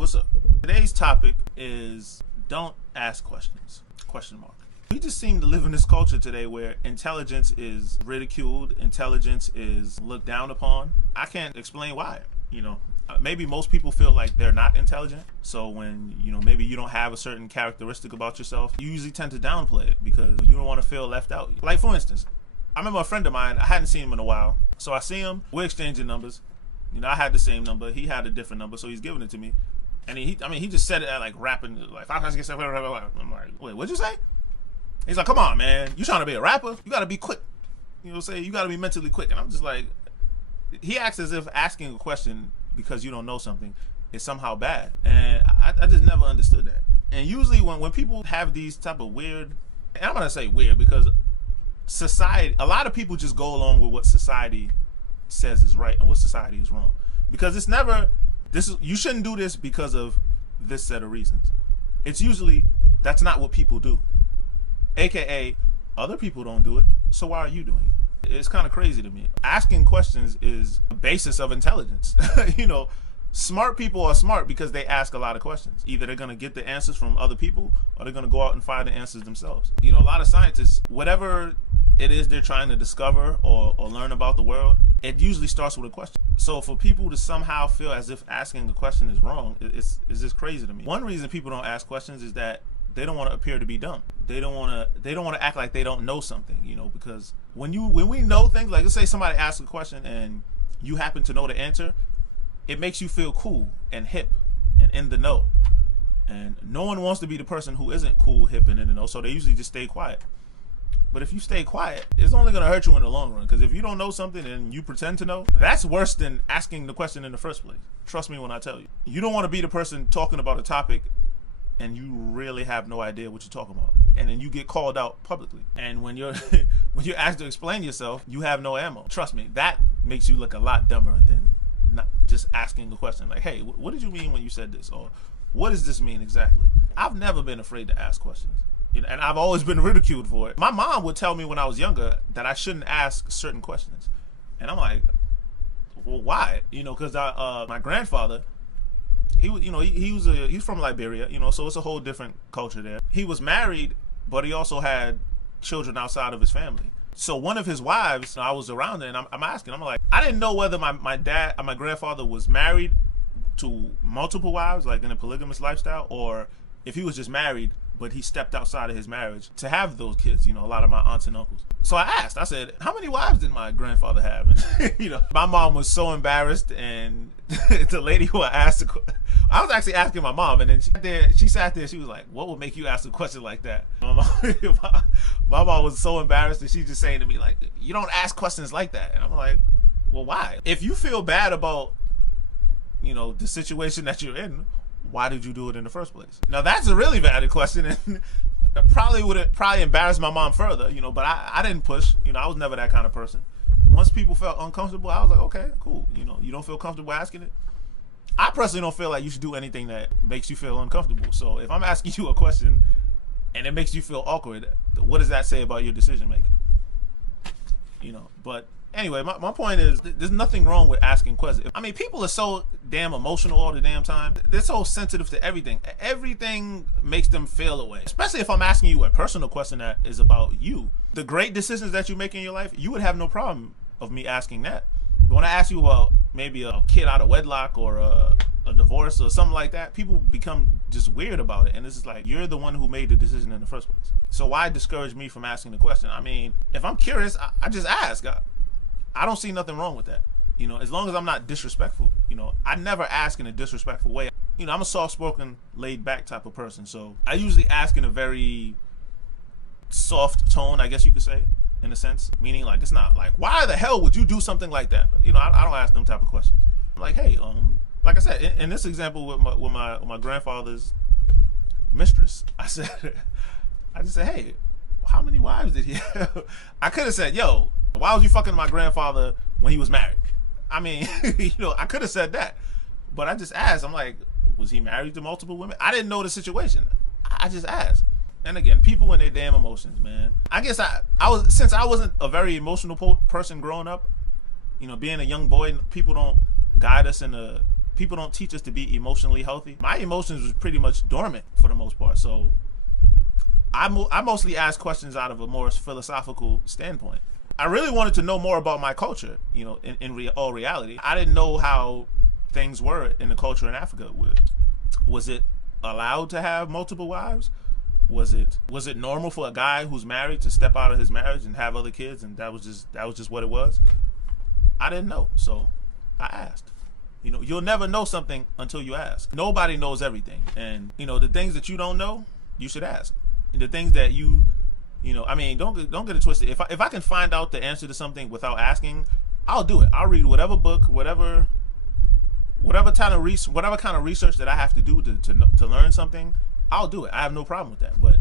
What's up? Today's topic is don't ask questions, question mark. We just seem to live in this culture today where intelligence is ridiculed, intelligence is looked down upon. I can't explain why, maybe most people feel like they're not intelligent. So when, maybe you don't have a certain characteristic about yourself, you usually tend to downplay it because you don't want to feel left out. Like for instance, I remember a friend of mine, I hadn't seen him in a while. So I see him, we're exchanging numbers. I had the same number, he had a different number, so he's giving it to me. And he just said it at like rapping, like 5 times. I'm like, wait, what'd you say? He's like, come on, man, you trying to be a rapper? You gotta be quick. You gotta be mentally quick. And I'm just like, he acts as if asking a question because you don't know something is somehow bad. And I just never understood that. And usually when people have these type of weird, and I'm gonna say weird because society, a lot of people just go along with what society says is right and what society is wrong. Because it's never, you shouldn't do this because of this set of reasons. It's usually, that's not what people do. AKA, other people don't do it, so why are you doing it? It's kind of crazy to me. Asking questions is the basis of intelligence. Smart people are smart because they ask a lot of questions. Either they're going to get the answers from other people or they're going to go out and find the answers themselves. A lot of scientists, whatever it is they're trying to discover or learn about the world, it usually starts with a question. So for people to somehow feel as if asking the question is wrong, it's just crazy to me. One reason people don't ask questions is that they don't want to appear to be dumb. They don't want to act like they don't know something, because when we know things, like let's say somebody asks a question and you happen to know the answer, it makes you feel cool and hip and in the know. And no one wants to be the person who isn't cool, hip, and in the know, so they usually just stay quiet. But if you stay quiet, it's only going to hurt you in the long run, because if you don't know something and you pretend to know, that's worse than asking the question in the first place. Trust me when I tell you. You don't want to be the person talking about a topic and you really have no idea what you're talking about, and then you get called out publicly. And when you're when you're asked to explain yourself, you have no ammo. Trust me, that makes you look a lot dumber than not just asking the question like, hey, what did you mean when you said this? Or what does this mean exactly? I've never been afraid to ask questions. And I've always been ridiculed for it. My mom would tell me when I was younger that I shouldn't ask certain questions. And I'm like, well, why? Because my grandfather, he's from Liberia, so it's a whole different culture there. He was married, but he also had children outside of his family. So one of his wives, I was around there, and I'm asking, I'm like, I didn't know whether my grandfather was married to multiple wives, like in a polygamous lifestyle, or if he was just married, but he stepped outside of his marriage to have those kids, a lot of my aunts and uncles. So I asked, I said, how many wives did my grandfather have? And, my mom was so embarrassed, and the lady who I asked, I was actually asking my mom, and then she sat there, she was like, what would make you ask a question like that? My mom was so embarrassed, and she's just saying to me, like, you don't ask questions like that. And I'm like, well, why? If you feel bad about, the situation that you're in, why did you do it in the first place? Now that's a really valid question, and probably would embarrass my mom further, but I didn't push. I was never that kind of person. Once people felt uncomfortable, I was like, okay, cool. You don't feel comfortable asking it. I personally don't feel like you should do anything that makes you feel uncomfortable. So if I'm asking you a question and it makes you feel awkward, what does that say about your decision making? But anyway, my point is, there's nothing wrong with asking questions. I mean, people are so damn emotional all the damn time. They're so sensitive to everything. Everything makes them feel away. Especially if I'm asking you a personal question that is about you. The great decisions that you make in your life, you would have no problem of me asking that. But when I ask you about maybe a kid out of wedlock or a divorce or something like that, people become just weird about it. And it's just like, you're the one who made the decision in the first place. So why discourage me from asking the question? I mean, if I'm curious, I just ask. I don't see nothing wrong with that. As long as I'm not disrespectful. I never ask in a disrespectful way. I'm a soft-spoken, laid-back type of person. So I usually ask in a very soft tone, I guess you could say, in a sense. Meaning, like, it's not like, why the hell would you do something like that? I don't ask them type of questions. I'm like, hey, like I said, in this example with my grandfather's mistress, I just said, hey, how many wives did he have? I could have said, yo, why was you fucking my grandfather when he was married? I mean, I could have said that, but I just asked. I'm like, was he married to multiple women? I didn't know the situation. I just asked. And again, people and their damn emotions, man. I guess since I wasn't a very emotional person growing up, being a young boy, people don't guide us in a people don't teach us to be emotionally healthy. My emotions was pretty much dormant for the most part. So I mostly ask questions out of a more philosophical standpoint. I really wanted to know more about my culture, you know, all reality. I didn't know how things were in the culture in Africa. Was it allowed to have multiple wives? Was it normal for a guy who's married to step out of his marriage and have other kids, and that was just what it was? I didn't know, so I asked. You know, you'll never know something until you ask. Nobody knows everything, and you know, the things that you don't know, you should ask. And the things that you know, I mean, don't get it twisted. If I can find out the answer to something without asking, I'll do it. I'll read whatever book, whatever kind of research that I have to do to learn something. I'll do it. I have no problem with that. But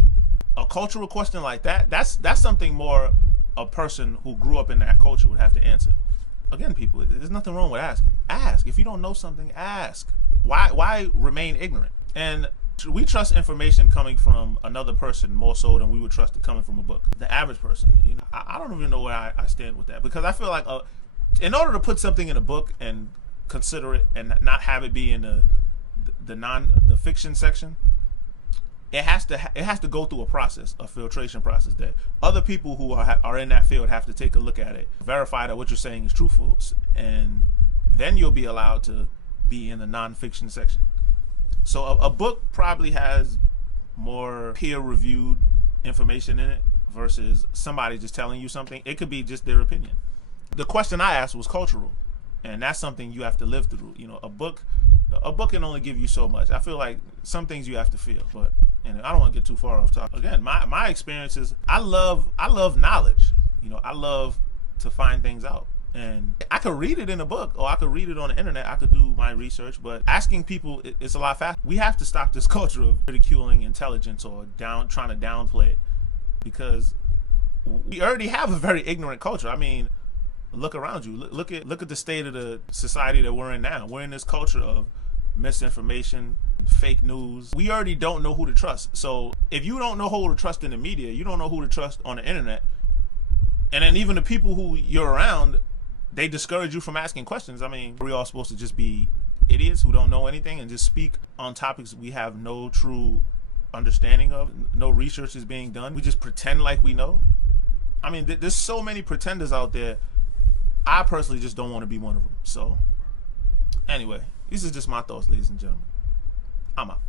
a cultural question like that's something more a person who grew up in that culture would have to answer. Again, people, there's nothing wrong with asking. Ask. If you don't know something, ask. Why remain ignorant? And we trust information coming from another person more so than we would trust it coming from a book. The average person, you know, I don't even know where I stand with that, because I feel like in order to put something in a book and consider it and not have it be in the fiction section, it has to go through a filtration process that other people who are in that field have to take a look at it, verify that what you're saying is truthful, and then you'll be allowed to be in the non-fiction section. So a book probably has more peer-reviewed information in it versus somebody just telling you something. It could be just their opinion. The question I asked was cultural, and that's something you have to live through. You know, a book can only give you so much. I feel like some things you have to feel, but and I don't want to get too far off topic. Again, my experiences, I love knowledge. You know, I love to find things out. And I could read it in a book, or I could read it on the internet. I could do my research, but asking people, it's a lot faster. We have to stop this culture of ridiculing intelligence or trying to downplay it, because we already have a very ignorant culture. I mean, look around you. Look at the state of the society that we're in now. We're in this culture of misinformation, fake news. We already don't know who to trust. So if you don't know who to trust in the media, you don't know who to trust on the internet. And then even the people who you're around, they discourage you from asking questions. I mean, are we all supposed to just be idiots who don't know anything and just speak on topics we have no true understanding of? No research is being done. We just pretend like we know. I mean, there's so many pretenders out there. I personally just don't want to be one of them. So anyway, these are just my thoughts, ladies and gentlemen. I'm out.